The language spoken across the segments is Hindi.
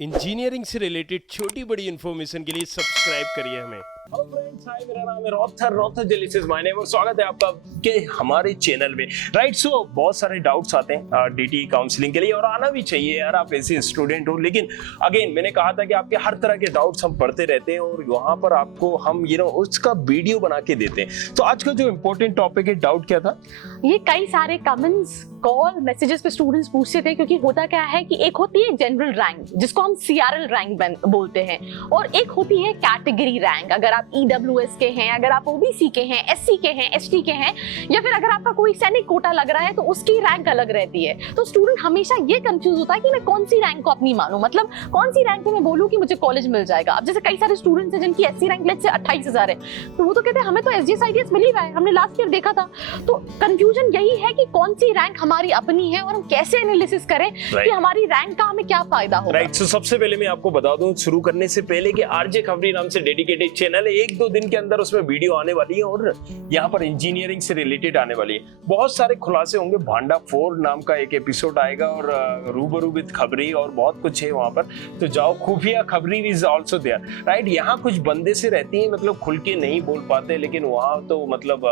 इंजीनियरिंग से रिलेटेड छोटी बड़ी इन्फॉर्मेशन के लिए सब्सक्राइब करिए हमें। हेलो फ्रेंड्स, हाय, मेरा नाम है रॉथर जेलिसिस माय नेम और स्वागत है आपका के हमारे चैनल में। राइट, सो बहुत सारे डाउट्स आते हैं डीटी काउंसलिंग के लिए और आना भी चाहिए यार, आप ऐसे स्टूडेंट हो। लेकिन अगेन मैंने कहा था कि आपके हर तरह के डाउट्स हम पढ़ते रहते हैं और वहां पर आपको हम उसका वीडियो बना के देते हैं। तो आज का जो इम्पोर्टेंट टॉपिक है, डाउट क्या था? ये कई सारे कमेंट्स, कॉल, मैसेजेस पे स्टूडेंट्स पूछते थे, क्योंकि होता क्या है कि एक होती है जनरल रैंक जिसको हम सीआरएल रैंक बोलते हैं, और एक होती है कैटेगरी रैंक। अगर आप ईडब्ल्यूएस के हैं, अगर आप ओबीसी के हैं, एससी के हैं, एसटी के हैं, या फिर अगर आपका कोई सैनिक कोटा लग रहा है तो उसकी रैंक अलग रहती है। तो स्टूडेंट हमेशा ये कंफ्यूज होता है कि मैं कौन सी रैंक को अपनी मानूं, मतलब कौन सी रैंक में मैं बोलूं कि मुझे कॉलेज मिल जाएगा। अब जैसे कई सारे स्टूडेंट्स हैं जिनकी एससी रैंक लेट से 28,000 है, तो वो तो कहते हैं हमें तो एसजीएस मिल ही रहा है, हमने लास्ट ईयर देखा था। तो कंफ्यूजन यही है कि कौन सी रैंक हमारी अपनी है और हम कैसे एनालिसिस करें कि हमारी रैंक का हमें क्या फायदा होगा। राइट, सो सबसे पहले मैं आपको बता दूं शुरू करने से पहले कि आरजे खबरी नाम से डेडिकेटेड चैनल है। 1-2 दिन के अंदर उसमें वीडियो आने वाली है और यहाँ पर इंजीनियरिंग से रिलेटेड आने वाली है। बहुत सारे खुलासे होंगे। भांडा 4 नाम का एक एपिसोड आएगा और रूबरू विद खबरी और बहुत कुछ है वहां पर, तो जाओ। खुफिया खबरी इज आल्सो देयर। राइट, यहाँ कुछ बंदे से रहती हैं, मतलब खुल के नहीं बोल पाते, लेकिन वहां तो मतलब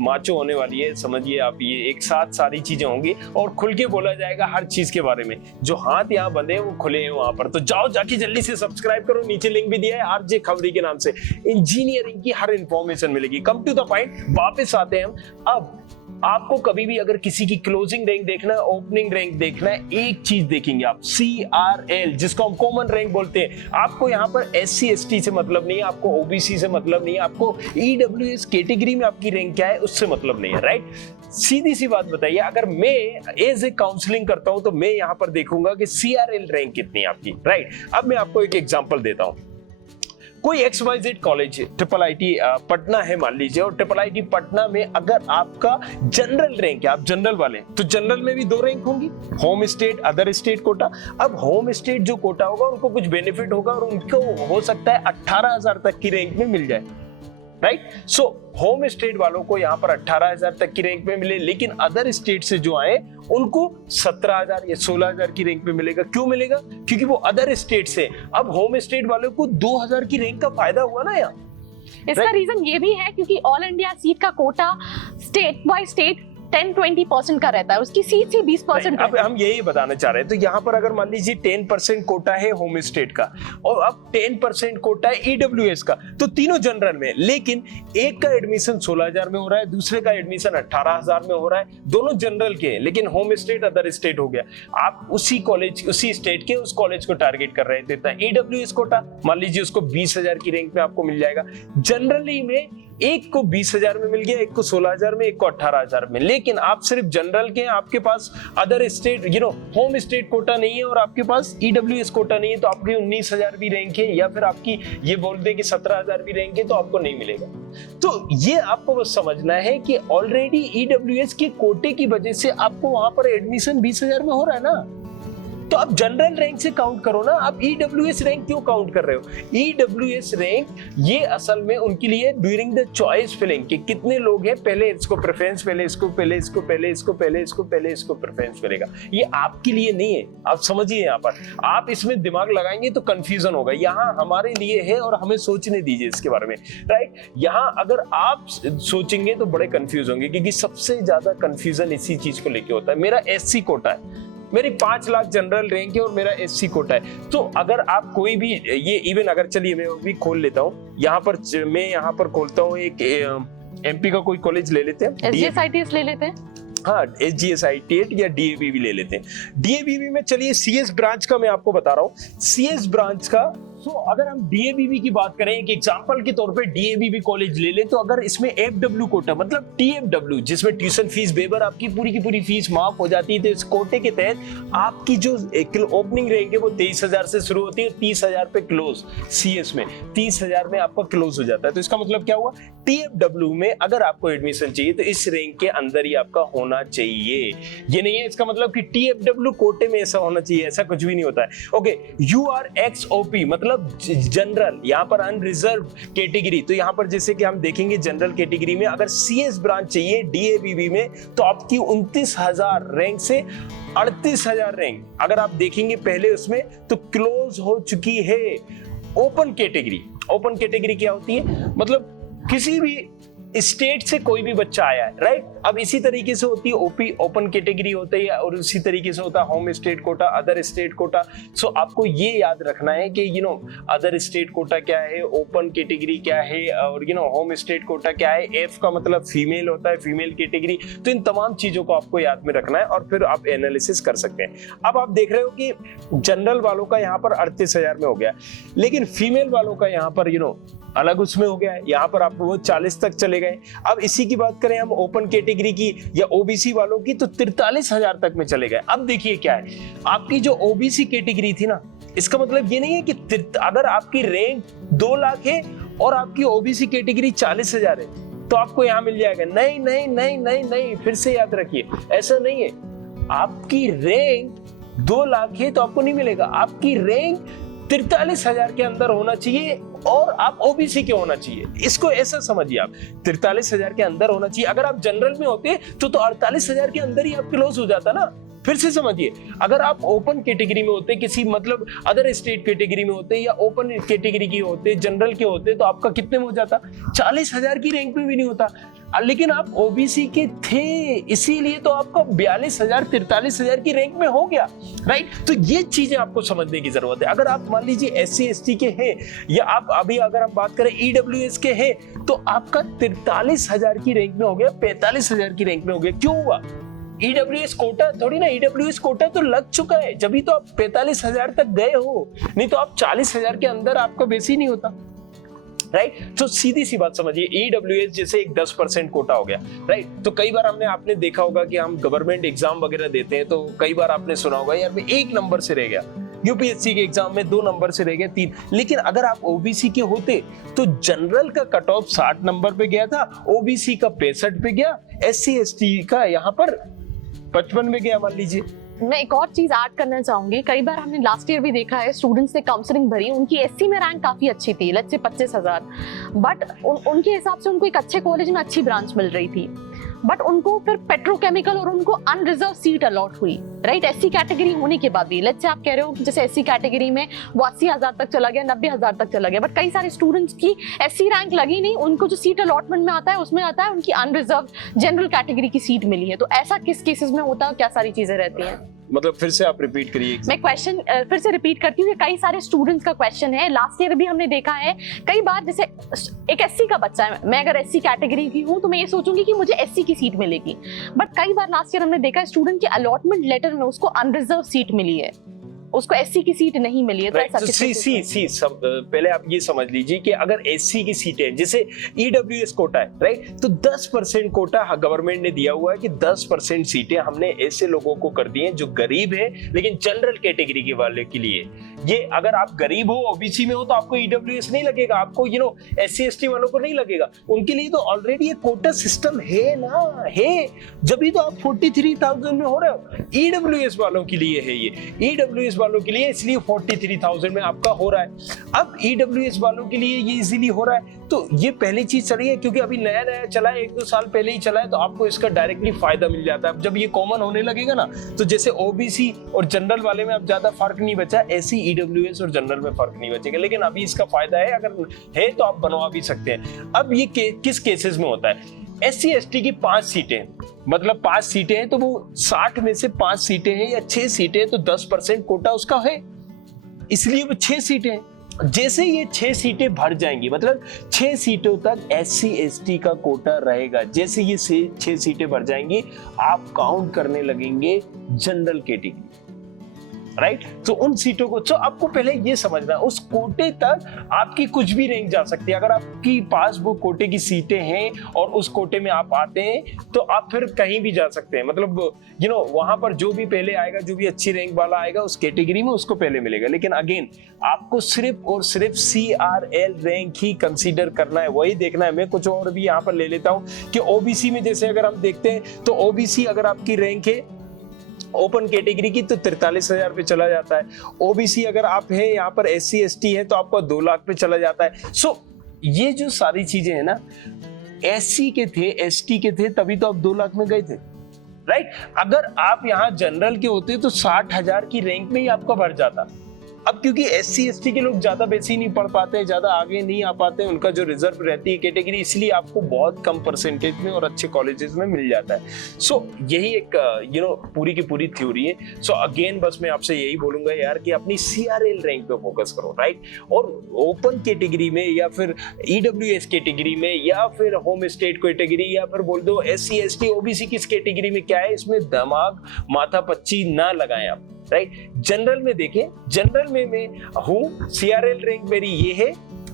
माचो होने वाली है, समझिए आप। ये एक साथ सारी चीजें होंगी और खुल के बोला जाएगा हर चीज के बारे में। जो हाथ यहाँ बंधे हैं वो खुले हैं वहां पर, तो जाओ जाके जल्दी से सब्सक्राइब करो। नीचे लिंक भी दिया है आरजे खबरी के नाम से। इंजीनियरिंग की हर इंफॉर्मेशन मिलेगी। कम टू द पॉइंट, वापस आते हैं हम। अब आपको कभी भी अगर किसी की क्लोजिंग रैंक देखना है, ओपनिंग रैंक देखना है, एक चीज देखेंगे आप, सीआरएल, जिसको हम कॉमन रैंक बोलते हैं। आपको यहाँ पर एससी एसटी से मतलब नहीं है, आपको ओबीसी से मतलब नहीं है, आपको ईडब्ल्यूएस कैटेगरी में आपकी रैंक क्या है उससे मतलब नहीं है। राइट, सीधी सी बात बताइए, अगर मैं एज ए काउंसलिंग करता हूं तो मैं यहां पर देखूंगा कि सीआरएल रैंक कितनी है आपकी। राइट, अब मैं आपको एक एग्जांपल देता हूं। कोई XYZ कॉलेज है, ट्रिपल आईटी पटना है मान लीजिए, और ट्रिपल आईटी पटना में अगर आपका जनरल रैंक है, आप जनरल वाले, तो जनरल में भी 2 रैंक होंगी, home state, other state Kota. अब होम स्टेट जो कोटा होगा उनको कुछ बेनिफिट होगा और उनको हो सकता है 18,000 तक की रैंक में मिल जाए। राइट, सो होम स्टेट वालों को यहाँ पर 18,000 तक की रैंक में मिले, लेकिन अदर स्टेट से जो आए उनको 17,000 या 16,000 की रैंक में मिलेगा। क्यों मिलेगा? क्योंकि वो अदर स्टेट से। अब होम स्टेट वालों को 2,000 की रैंक का फायदा हुआ ना यहाँ। इसका रीजन ये भी है क्योंकि ऑल इंडिया सीट का कोटा स्टेट बाय स्टेट 10-20% का रहता है, उसकी सीट से 20%। अब हम यही बताना चाह रहे हैं। तो यहाँ पर अगर मान लीजिए 10% कोटा है होम स्टेट का और अब 10% कोटा है ईडब्ल्यूएस का, तो तीनों जनरल में, लेकिन एक का एडमिशन 16,000 में हो रहा है, दूसरे का एडमिशन 18,000 में हो रहा है, दोनों जनरल के, लेकिन होम स्टेट अदर स्टेट हो गया। आप उसी कॉलेज, उसी स्टेट के उस कॉलेज को टारगेट कर रहे थे। ईडब्ल्यूएस कोटा मान लीजिए उसको 20,000 की रैंक में आपको मिल जाएगा। जनरली में एक को 20,000 में मिल गया, एक को 16,000 में, एक को 18,000 में। लेकिन आप सिर्फ जनरल के हैं, आपके पास other state home state quota नहीं है और आपके पास ईडब्ल्यूएस कोटा नहीं है, तो आपकी 19,000 भी रैंक है, या फिर आपकी ये बोल दे कि 17,000 भी रैंक है, तो आपको नहीं मिलेगा। तो ये आपको बस समझना है कि ऑलरेडी ईडब्ल्यूएस के कोटे की वजह से आपको वहां पर एडमिशन 20,000 में हो रहा है ना, तो आप जनरल रैंक से काउंट करो ना। आप ईडब्ल्यूएस रैंक क्यों काउंट कर रहे हो? ईडब्ल्यूएस रैंक ये असल में उनके लिए ड्यूरिंग द चॉइस फिलिंग कि कितने लोग हैं, पहले इसको प्रेफरेंस, पहले इसको, पहले इसको, पहले इसको, पहले इसको, पहले इसको प्रेफरेंस मिलेगा। ये आपके लिए नहीं है, आप समझिए। यहाँ पर आप इसमें दिमाग लगाएंगे तो कंफ्यूजन होगा। यहाँ हमारे लिए है और हमें सोचने दीजिए इसके बारे में। राइट, यहाँ अगर आप सोचेंगे तो बड़े कंफ्यूज होंगे, क्योंकि सबसे ज्यादा कंफ्यूजन इसी चीज को लेके होता है। मेरा एससी कोटा है, मेरी 5 लाख जनरल रैंक है और मेरा एससी कोटा है। तो अगर आप कोई भी ये इवन अगर, चलिए मैं भी खोल लेता हूँ यहाँ पर, मैं यहाँ पर खोलता हूँ एक एमपी का कोई कॉलेज ले लेते हैं, एसजीएस ले लेते हैं। हाँ, SGSITET या DABB ले लेते हैं। DABB में चलिए CS ब्रांच का मैं आपको बता रहा हूँ। CS ब्रांच का अगर हम DABB की बात करें, एक एग्जांपल के तौर पे DABB कॉलेज ले लें, तो अगर इसमें FW कोटा मतलब TFW, जिसमें ट्यूशन फीस बेबर आपकी पूरी की पूरी फीस माफ हो जाती है, तो इस कोटे के तहत आपकी जो ओपनिंग रैंक है वो 23,000 से शुरू होती है, 30,000 पे क्लोज। CS में 30,000 में आपका क्लोज हो जाता है। तो इसका मतलब क्या हुआ? TFW में अगर आपको एडमिशन चाहिए तो इस रैंक के अंदर ही आपका होना चाहिए। ये नहीं है इसका मतलब कि TFW कोटे में ऐसा होना चाहिए, ऐसा कुछ भी नहीं होता है। ओके, URXOP मतलब मतलब जनरल, यहाँ पर अनरिजर्व कैटेगरी। तो यहाँ पर जैसे कि हम देखेंगे जनरल कैटेगरी में अगर CS ब्रांच चाहिए DABB में तो आपकी 29,000 रैंक से 38,000 रैंक अगर आप देखेंगे पहले उसमें तो क्लोज हो चुकी है। ओपन कैटेगरी, ओपन कैटेगरी क्या होती है, मतलब किसी भी स्टेट से कोई भी बच्चा आया है, राइट। अब इसी तरीके से होती है ओपी, ओपन कैटेगरी होती है, और उसी तरीके से होता है home state quota, other state quota. So आपको ये याद रखना है कि अदर स्टेट कोटा क्या है, ओपन कैटेगरी क्या है, और होम स्टेट कोटा क्या है। F का मतलब फीमेल होता है, फीमेल कैटेगरी। तो इन तमाम चीजों को आपको याद में रखना है और फिर आप एनालिसिस कर सकते हैं। अब आप देख रहे हो कि जनरल वालों का यहाँ पर 38,000 में हो गया, लेकिन फीमेल वालों का यहाँ पर अलग उसमें हो गया है, यहाँ पर आपको वो 40 तक चले गए। अब इसी की बात करें हम ओपन कैटेगरी की या OBC वालों की तो 43,000 तक में चले गए। अब देखिए क्या है, आपकी जो OBC कैटेगरी थी ना, इसका मतलब ये नहीं है कि अगर आपकी रैंक 2 लाख है और आपकी OBC कैटेगरी 40,000 है तो आपको यहाँ मिल जाएगा। नहीं नहीं नहीं नहीं नहीं, फिर से याद रखिए, ऐसा नहीं है। आपकी रैंक 2 लाख है तो आपको नहीं मिलेगा, आपकी रैंक 43,000 के अंदर होना चाहिए और आप OBC के होना चाहिए। इसको ऐसा समझिए, आप 43,000 के अंदर होना चाहिए। अगर आप जनरल में होते तो 48,000 के अंदर ही आप क्लोज हो जाता ना। फिर से समझिए, अगर आप ओपन कैटेगरी में होते, किसी मतलब अदर स्टेट कैटेगरी में होते या ओपन कैटेगरी के होते, जनरल के होते, तो आपका कितने में हो जाता, 40,000 की रैंक में भी नहीं होता। लेकिन आप OBC के थे, इसीलिए तो आपका 42,000 43,000 की रैंक में हो गया, राइट। तो ये चीजें आपको समझने की जरूरत है। अगर आप मान लीजिए SC ST के हैं या आप अभी अगर हम बात करें EWS के हैं तो आपका 43,000 की रैंक में हो गया, 45,000 की रैंक में हो गया। क्यों हुआ? EWS कोटा थोड़ी ना, EWS कोटा तो लग चुका है, जब भी तो आप 45,000 तक गए हो, नहीं तो आप 40,000 के अंदर आपका बेसी नहीं होता, राइट। तो सीधी सी बात समझिए, EWS जैसे एक 10% कोटा हो गया, राइट। तो कई बार आपने देखा होगा कि हम गवर्नमेंट एग्जाम वगैरह देते हैं तो कई बार आपने सुना होगा यार मैं 1 नंबर से रह गया, UPSC के एग्जाम में 2 नंबर से रह गए, 3। लेकिन अगर आप OBC के होते तो जनरल का कट ऑफ 60 नंबर पे गया था, OBC का 65 पे गया, SC ST का यहाँ पर 55 में गया, मान लीजिए। मैं एक और चीज ऐड करना चाहूंगी, कई बार हमने लास्ट ईयर भी देखा है स्टूडेंट्स ने काउंसलिंग भरी, उनकी SC में रैंक काफी अच्छी थी, लेट्स से 25,000, बट उनके हिसाब से उनको एक अच्छे कॉलेज में अच्छी ब्रांच मिल रही थी, बट उनको फिर पेट्रोकेमिकल और उनको अनरिजर्व सीट अलॉट हुई, राइट। SC कैटेगरी होने के बाद भी लेट्स से आप कह रहे हो जैसे SC कैटेगरी में वो 80,000 तक चला गया, 90,000 तक चला गया, बट कई सारे स्टूडेंट्स की SC रैंक लगी नहीं, उनको जो सीट अलॉटमेंट में आता है उसमें आता है उनकी अनरिजर्व जनरल कैटेगरी की सीट मिली है। तो ऐसा किस केसेस में होता है, क्या सारी चीजें रहती हैं? मतलब फिर से आप रिपीट करिए। मैं क्वेश्चन फिर से रिपीट करती हूँ, कई सारे स्टूडेंट्स का क्वेश्चन है, लास्ट ईयर भी हमने देखा है कई बार, जैसे एक SC का बच्चा है, मैं अगर SC कैटेगरी की हूँ तो मैं ये सोचूंगी कि मुझे SC की सीट मिलेगी, बट कई बार लास्ट ईयर हमने देखा स्टूडेंट के अलॉटमेंट लेटर में उसको अनरिजर्व सीट मिली है, उसको SC की सीट नहीं मिली है। तो ऐसा पहले आप ये समझ लीजिए कि अगर SC की सीटें जैसे EWS कोटा है, राइट, तो 10% कोटा गवर्नमेंट ने दिया हुआ है कि 10% सीटें हमने ऐसे लोगों को कर दी हैं जो गरीब है लेकिन जनरल कैटेगरी के वाले के लिए। ये अगर आप गरीब हो, OBC में हो तो आपको EWS नहीं लगेगा, आपको SC ST वालों को नहीं लगेगा, उनके लिए तो ऑलरेडी ये कोटा सिस्टम है ना, है, जब भी तो आप 43,000 में हो रहे हो। EWS वालों के लिए है ये, EWS वालों के लिए, इसलिए 43,000 में आपका हो रहा है। अब EWS वालों के लिए ये इजीली हो रहा है, तो ये पहली चीज चली है क्योंकि अभी नया नया चला है, 1-2 साल पहले ही चला है, तो आपको इसका डायरेक्टली फायदा मिल जाता है। अब जब ये कॉमन होने लगेगा ना, तो जैसे OBC और जनरल वाले में अब ज्यादा फर्क नहीं बचा, ऐसे EWS और जनरल में फर्क नहीं बचेगा, लेकिन अभी इसका फायदा है, अगर है तो आप बनवा भी सकते हैं। अब ये किस केसेस में होता है, SC ST की 5 सीटें, मतलब 5 सीटें हैं तो वो 60 में से 5 सीटें हैं या 6 सीटें, तो 10% कोटा उसका है, इसलिए वो 6 सीटें हैं। जैसे ये 6 सीटें भर जाएंगी, मतलब 6 सीटों तक SC ST का कोटा रहेगा, जैसे ये 6 सीटें भर जाएंगी आप काउंट करने लगेंगे जनरल कैटेगरी, राइट। तो उन सीटों को, तो आपको पहले ये समझना है उस कोटे तक आपकी कुछ भी रैंक जा सकती है। अगर आपकी पास वो कोटे की सीटें हैं और उस कोटे में आप आते हैं तो आप फिर कहीं भी जा सकते हैं, मतलब वहां पर जो भी पहले आएगा, जो भी अच्छी रैंक वाला आएगा उस कैटेगरी में उसको पहले मिलेगा। लेकिन अगेन आपको सिर्फ और सिर्फ CRL रैंक ही कंसीडर करना है, वही देखना है। मैं कुछ और भी यहाँ पर ले लेता हूँ कि OBC में जैसे अगर हम देखते हैं तो OBC अगर आपकी रैंक है ओपन कैटेगरी की तो 43,000 पे चला जाता है। ओबीसी अगर आप हैं यहाँ पर, SC ST है तो आपका 2 लाख पे चला जाता है। सो ये जो सारी चीजें हैं ना, SC के थे, ST के थे, तभी तो आप 2 लाख में गए थे, राइट। अगर आप यहाँ जनरल के होते तो 60,000 की रैंक में ही आपका भर जाता। अब क्योंकि SC ST के लोग ज्यादा बेसी नहीं पढ़ पाते, ज्यादा आगे नहीं आ पाते, उनका जो रिजर्व रहती है कैटेगरी, इसलिए आपको बहुत कम परसेंटेज में और अच्छे कॉलेजेस में मिल जाता है। सो यही एक पूरी की पूरी थ्योरी है। सो अगेन बस मैं आपसे यही बोलूंगा यार कि अपनी CRL रैंक पे फोकस करो, राइट। और ओपन कैटेगरी में या फिर EWS कैटेगरी में या फिर होम स्टेट कैटेगरी या फिर बोल दो SC ST OBC किस कैटेगरी में क्या है, इसमें दिमाग माथा पच्ची ना लगाएं आप, राइट। जनरल में देखें, जनरल में मैं हूं, CRL रैंक मेरी ये है।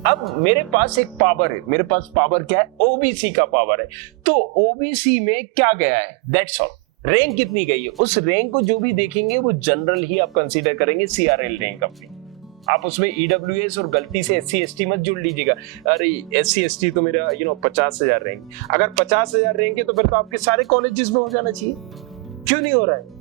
अब मेरे पास एक पावर है, मेरे पास पावर क्या है, OBC का पावर है। तो OBC में क्या गया है, दैट्स ऑल। रैंक कितनी गई है, उस रैंक को जो भी देखेंगे वो जनरल ही आप कंसीडर करेंगे CRL रैंक अपनी। आप उसमें EWS और गलती से SC ST मत जोड़ लीजिएगा। अरे SC ST तो मेरा 50,000 रैंक, अगर 50,000 रैंक है तो फिर तो आपके सारे कॉलेजेस में हो जाना चाहिए। क्यों नहीं हो रहा है?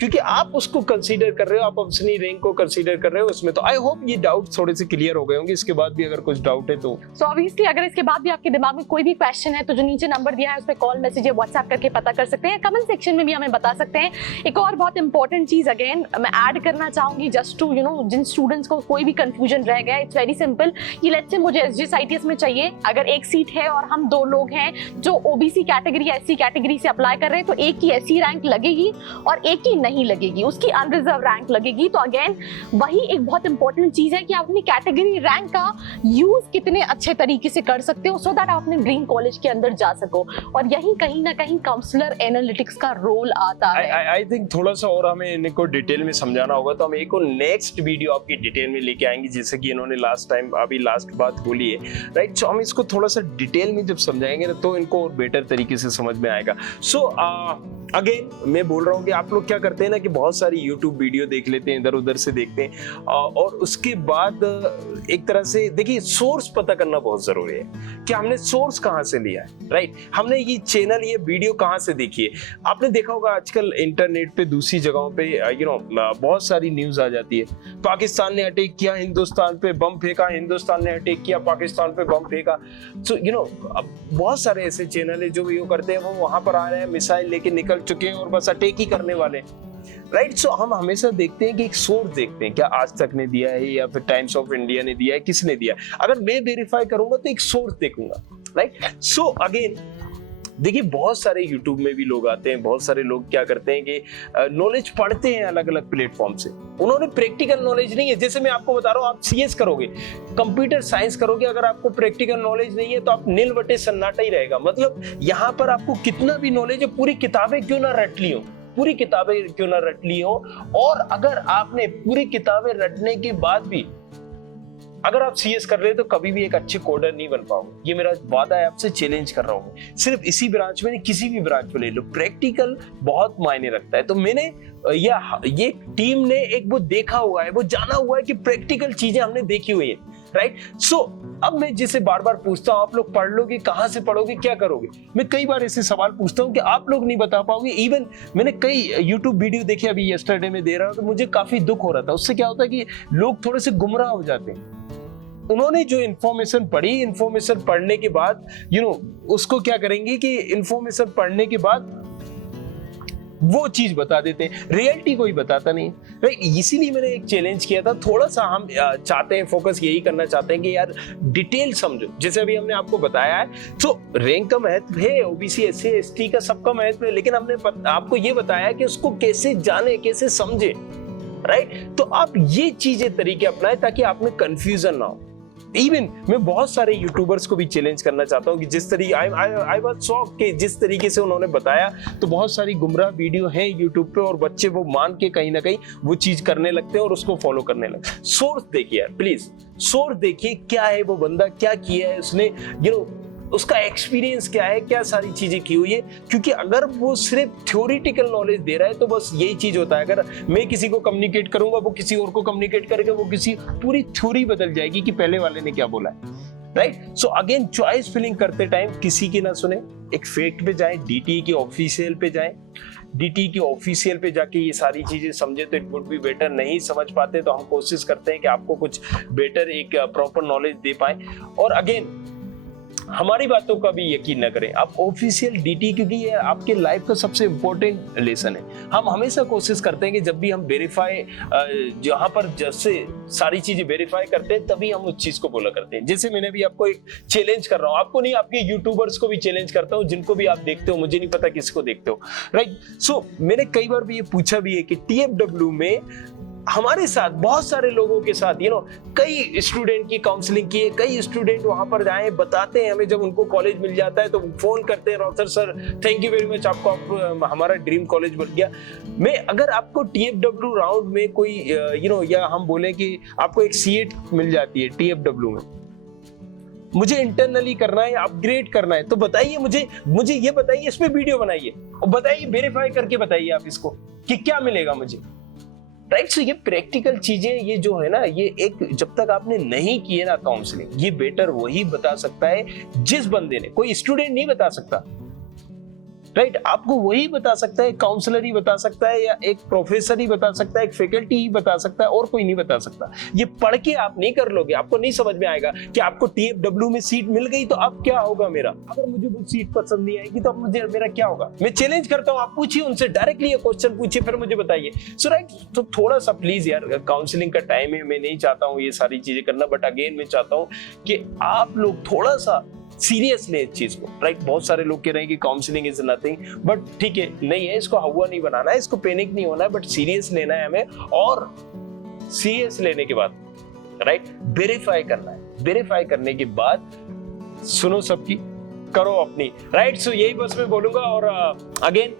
क्योंकि आप उसको कंसीडर कर रहे हो, आप अपनी रैंक को कंसीडर कर रहे हो उसमें। तो आई होप ये डाउट थोड़े से क्लियर हो गए होंगे। इसके बाद भी अगर कुछ डाउट है तो ऑब्वियसली अगर इसके बाद भी आपके दिमाग में कोई भी क्वेश्चन है तो जो नीचे नंबर दिया है उस पर कॉल, मैसेज या व्हाट्सएप करके पता कर सकते हैं। कमेंट सेक्शन में भी हमें बता सकते हैं। एक और बहुत इंपॉर्टेंट चीज अगेन मैं ऐड करना चाहूंगी, जस्ट टू जिन स्टूडेंट्स को कोई भी कंफ्यूजन रह गया, इट्स वेरी सिंपल। ये लेट्स से मुझे SGS ITS में चाहिए, अगर एक सीट है और हम 2 लोग हैं जो OBC कैटेगरी या SC कैटेगरी से अप्लाई कर रहे हैं, तो एक की SC रैंक लगेगी और एक की नहीं लगेगी, उसकी अनरिजर्व रैंक लगेगी। तो अगेन वही एक बहुत इंपॉर्टेंट चीज है कि आप अपनी कैटेगरी रैंक का यूज कितने अच्छे तरीके से कर सकते हो, सो दैट आप अपने ड्रीम कॉलेज के अंदर जा सको। और यही कहीं ना कहीं काउंसलर एनालिटिक्स का रोल आता है। आई थिंक थोड़ा सा और हमें इनको डिटेल में समझाना होगा, तो हम एक और नेक्स्ट वीडियो आपकी डिटेल में लेके आएंगे, जैसे कि इन्होंने लास्ट टाइम अभी लास्ट बात बोली है, राइट। सो हम इसको थोड़ा सा डिटेल में जब समझाएंगे ना तो इनको और बेटर तरीके से समझ में आएगा। सो अगेन मैं बोल रहा हूँ कि आप लोग क्या करते हैं ना कि बहुत सारी YouTube वीडियो देख लेते हैं, इधर उधर से देखते हैं, और उसके बाद एक तरह से देखिए सोर्स पता करना बहुत जरूरी है कि हमने सोर्स कहाँ से लिया है, राइट। हमने ये चैनल ये वीडियो कहाँ से देखी है। आपने देखा होगा आजकल इंटरनेट पे दूसरी जगहों पे बहुत सारी न्यूज आ जाती है, पाकिस्तान ने अटैक किया हिंदुस्तान पे, बम फेंका, हिंदुस्तान ने अटैक किया पाकिस्तान पे, बम फेंका। सो बहुत सारे ऐसे चैनल है जो ये करते हैं, वो वहां पर आ रहे हैं मिसाइल लेके निकल चुके हैं और बस अटैक ही करने वाले, राइट। सो हम हमेशा देखते हैं कि एक सोर्स देखते हैं, क्या आज तक ने दिया है या फिर टाइम्स ऑफ इंडिया ने दिया है, किसने दिया है। अगर मैं वेरीफाई करूंगा तो एक सोर्स देखूंगा, राइट। सो अगेन देखिए बहुत सारे YouTube में भी लोग आते हैं, बहुत सारे लोग क्या करते हैं कि नॉलेज पढ़ते हैं अलग अलग प्लेटफॉर्म से, उन्होंने प्रैक्टिकल नॉलेज नहीं है। जैसे मैं आपको बता रहा हूँ, आप CS करोगे, कंप्यूटर साइंस करोगे, अगर आपको प्रैक्टिकल नॉलेज नहीं है तो आप नील बटे सन्नाटा ही रहेगा। मतलब यहाँ पर आपको कितना भी नॉलेज है, पूरी किताबें क्यों ना रट ली हो, पूरी किताबें क्यों ना रट ली हो, और अगर आपने पूरी किताबें रटने के बाद भी अगर आप CS कर रहे हो तो कभी भी एक अच्छे कोडर नहीं बन पाओगे। ये मेरा वादा है, आपसे चैलेंज कर रहा हूँ। सिर्फ इसी ब्रांच में नहीं, किसी भी ब्रांच में ले लो, प्रैक्टिकल बहुत मायने रखता है। तो मैंने ये टीम ने एक वो देखा हुआ है, वो जाना हुआ है कि प्रैक्टिकल चीजें हमने देखी हुई है, राइट। सो अब मैं जिसे बार बार पूछता हूँ, आप लोग पढ़ लोगे, कहाँ से पढ़ोगे, क्या करोगे। मैं कई बार ऐसे सवाल पूछता हूँ कि आप लोग नहीं बता पाओगे। इवन मैंने कई YouTube वीडियो देखे, अभी यस्टरडे में दे रहा हूँ, तो मुझे काफी दुख हो रहा था। उससे क्या होता है कि लोग थोड़े से गुमराह हो जाते हैं। उन्होंने जो इन्फॉर्मेशन पढ़ी, इन्फॉर्मेशन पढ़ने के बाद उसको क्या करेंगे कि इन्फॉर्मेशन पढ़ने के बाद वो चीज बता देते हैं, रियलिटी कोई बताता नहीं, राइट। इसीलिए मैंने एक चैलेंज किया था। थोड़ा सा हम चाहते हैं, फोकस यही करना चाहते हैं कि यार डिटेल समझो। जैसे अभी हमने आपको बताया है, तो रैंक का महत्व है, OBC SC ST का सबका महत्व है, लेकिन हमने आपको ये बताया कि उसको कैसे जाने, कैसे समझे, राइट। तो आप ये चीजें तरीके अपनाएं ताकि आप में कंफ्यूजन ना हो। इवन मैं बहुत सारे यूट्यूबर्स को भी चैलेंज करना चाहता हूँ कि जिस तरीके आई वाज शॉक्ड कि जिस तरीके से उन्होंने बताया, तो बहुत सारी गुमराह वीडियो हैं यूट्यूब पे और बच्चे वो मान के कहीं ना कहीं वो चीज करने लगते हैं और उसको फॉलो करने लगते हैं। सोर्स देखिए यार, प्लीज सोर्स देखिए, क्या है वो बंदा, क्या किया है उसने, उसका एक्सपीरियंस क्या है, क्या सारी चीजें की हुई है। क्योंकि अगर वो सिर्फ थ्योरेटिकल नॉलेज दे रहा है तो बस यही चीज होता है। अगर मैं किसी को कम्युनिकेट करूंगा, वो किसी और को कम्युनिकेट करके वो किसी पूरी थ्योरी बदल जाएगी कि पहले वाले ने क्या बोला है, right. So again choice filling करते टाइम किसी की ना सुने, एक फैक्ट पे जाएं, डीटी की ऑफिशियल पे जाएं, डीटी की ऑफिशियल पे जाके ये सारी चीजें समझे तो इट वुड बी बेटर। नहीं समझ पाते तो हम कोशिश करते हैं कि आपको कुछ बेटर एक प्रॉपर नॉलेज दे पाए। और अगेन हमारी बातों का भी यकीन न करें, आप ऑफिशियल डीटी, क्योंकि ये आपके लाइफ का सबसे इंपॉर्टेंट लेसन है। हम हमेशा कोशिश करते हैं कि जब भी हम वेरीफाई, जहां पर जैसे सारी चीजें वेरीफाई करते हैं तभी हम उस चीज को बोला करते हैं। जैसे मैंने भी आपको एक चैलेंज कर रहा हूं, आपको नहीं, आपके यूट्यूबर्स को भी चैलेंज करता हूं, जिनको भी आप देखते हो, मुझे नहीं पता किसको देखते हो, राइट। सो मैंने कई बार भी ये पूछा भी है कि TFW में हमारे साथ बहुत सारे लोगों के साथ कई स्टूडेंट की काउंसलिंग की है, कई स्टूडेंट वहां पर जाए, बताते हैं हमें, जब उनको कॉलेज मिल जाता है तो फोन करते हैं, Rathore sir thank you very much, आपको हमारा ड्रीम कॉलेज बन गया। मैं अगर आपको TFW राउंड में कोई या हम बोले कि आपको एक सीट मिल जाती है TFW में, मुझे इंटरनली करना है, अपग्रेड करना है, तो बताइए मुझे ये बताइए, इस पे वीडियो बनाइए और बताइए, वेरीफाई करके बताइए आप इसको कि क्या मिलेगा मुझे, राइट। सो ये प्रैक्टिकल चीजें, ये जो है ना, ये एक जब तक आपने नहीं किए ना काउंसलिंग, ये बेटर वही बता सकता है जिस बंदे ने, कोई स्टूडेंट नहीं बता सकता, राइट। आपको वही बता सकता है, काउंसलर ही बता सकता है, या एक प्रोफेसर ही बता सकता है, एक फैकल्टी ही बता सकता है, और कोई नहीं बता सकता। ये पढ़ के आप नहीं कर लोगे, आपको नहीं समझ में आएगा कि आपको TFW में सीट मिल गई तो अब क्या होगा मेरा, अगर मुझे वो सीट पसंद नहीं आएगी तो अब मेरा क्या होगा। मैं चैलेंज करता हूँ, आप पूछिए उनसे डायरेक्टली ये क्वेश्चन पूछिए, फिर मुझे बताइए। सो राइट, तो थोड़ा सा प्लीज यार, काउंसलिंग का टाइम है, मैं नहीं चाहता हूँ ये सारी चीजें करना, बट अगेन मैं चाहता हूँ कि आप लोग थोड़ा सा सीरियस लें इस चीज को, राइट। बहुत सारे लोग कह रहे हैं कि काउंसलिंग इज नथिंग, बट ठीक है, नहीं है, इसको हुआ नहीं बनाना है, इसको पैनिक नहीं होना है, बट सीरियस लेना है हमें, और सीरियस लेने के बाद राइट वेरीफाई करना है, वेरीफाई करने के बाद सुनो सबकी, करो अपनी, राइट। सो यही बस मैं बोलूंगा। और अगेन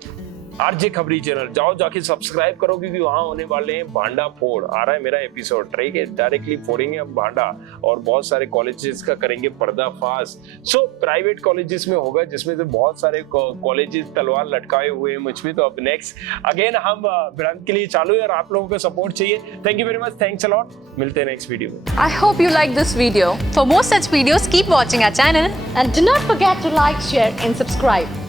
आरजे खबरी चैनल जाओ, जाके सब्सक्राइब करो, क्योंकि वहां होने वाले हैं भांडा फोड़, आ रहा है मेरा एपिसोड, ठीक है, डायरेक्टली फोड़ेंगे हम भांडा, और बहुत सारे कॉलेजेस का करेंगे पर्दाफाश। सो प्राइवेट कॉलेजेस में होगा, जिसमें से बहुत सारे कॉलेजेस तलवार लटकाए हुए हैं मुझ पे। तो अब नेक्स्ट अगेन हम भिड़ंत के लिए चालू है, और आप लोगों का सपोर्ट चाहिए। Thank you very much, thanks a lot, मिलते हैं नेक्स्ट वीडियो में। I hope you like this video. For more such videos, keep watching our channel. And do not forget to like, share and subscribe.